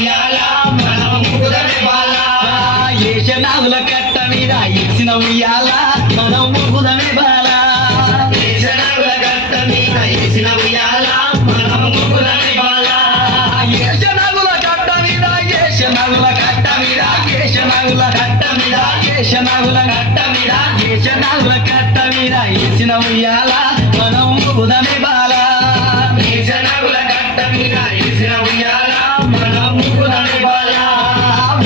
ఉయ్యాల మనం ఊగుదమే బాల ఏషనాగుల కట్ట మీద ఇచ్చిన ఉయ్యాల మనం ఊగుదమే బాల ఏషనాగుల కట్ట మీద ఇచ్చిన ఉయ్యాల మనం ఊగుదమే బాల ఏషనాగుల కట్ట మీద ఏషనాగుల కట్ట మీద ఏషనాగుల కట్ట మీద ఏషనాగుల కట్ట మీద ఏషనాగుల కట్ట మీద ఇచ్చిన ఉయ్యాల మనం ఊగుదమే బాల ఏషనాగుల కట్ట మీద ఇచ్చిన ఉయ్యాల మనం ఊగుదమే బాల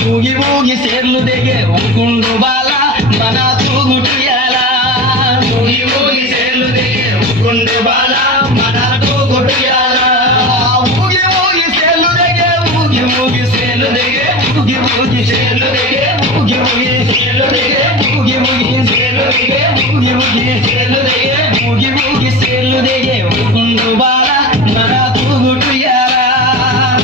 ఊగి ఊగి సేర్లు దిగే ఊకుండు బాల మన తూగుటుయాల ఊగి ఊగి సేర్లు దిగే ఊకుండు బాల మన తూగుటుయాల ఊగి ఊగి సేర్లు దిగే ఊగి ఊగి సేర్లు దిగే ఊగి ఊగి సేర్లు దిగే ఊగి ఊగి సేర్లు దిగే ఊగి ఊగి సేర్లు దిగే ఊగి ఊగి సేర్లు దిగే ఊగి ఊగి సేర్లు దిగే ఊకుండు బాల మన తూగుటుయాల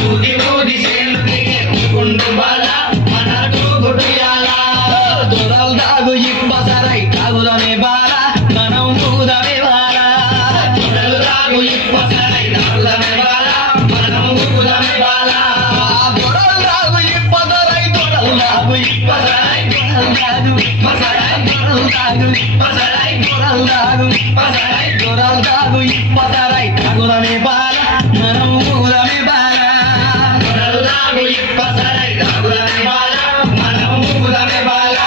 ఊగి ఊగి సేర్లు దిగే ఊకుండు బాల మన తూగుటుయాల దొరల్ దాగు ఇప్పసరై తాగుదమే బాల మనం ఊగుదమే బాల దొరల్ దాగు ఇప్పసరై తాగుదమే బాల మనం ఊగుదమే బాల దొరల్ దాగు ఇప్పసరై దొరల్ దాగు ఇప్పసరై దొరల్ దాగు ఇప్పసరై దొరల్ దాగు ఇప్పసరై దొరల్ దాగు ఇప్పసరై దొరల్ దాగు ఇప్పసరై తాగుదమే బాల మనం ఊగుదమే బాల దొరల్ దాగు ఇప్పసరై తాగుదమే బాల మనం ఊగుదమే బాల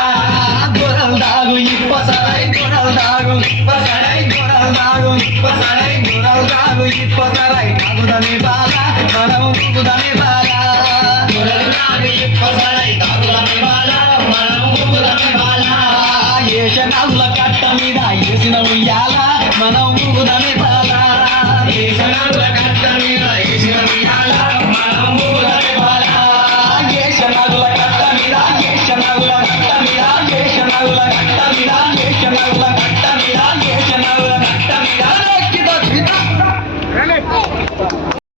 దొరల్ దాగు ఇప్పసరై దొరల్ దాగు ఇప్పసరై దొరల్ దాగు ఇప్పసరై దొరల్ దాగు ఇప్పసరై తాగుదమే బాల మనం ఊగుదమే బాల దొరల్ దాగు ఇప్పసరై తాగుదమే బాల మనం ఊగుదమే బాల ఏషనాగుల కట్ట మీద ఏసిన ఉయ్యాల మనం ఊగుదమే బాల ఏషనాగుల కట్ట మీద ఏసిన ఉయ్యాల మనం ఊగుదమే బాల ఏషనాగుల కట్ట మీద ఏషనాగుల కట్ట మీద ఏషనాగుల కట్ట మీద ఏషనాగుల